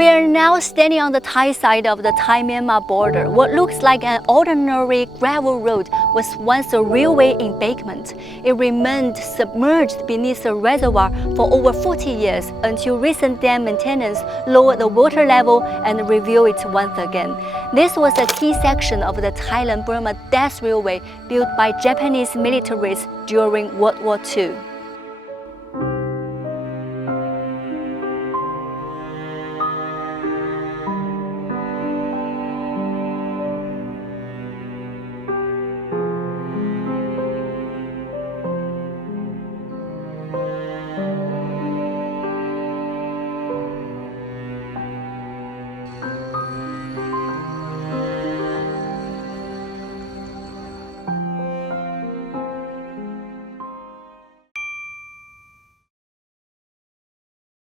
We are now standing on the Thai side of the Thai-Myanmar border. What looks like an ordinary gravel road was once a railway embankment. It remained submerged beneath a reservoir for over 40 years until recent dam maintenance lowered the water level and revealed it once again. This was a key section of the Thailand-Burma Death Railway built by Japanese militarists during World War II.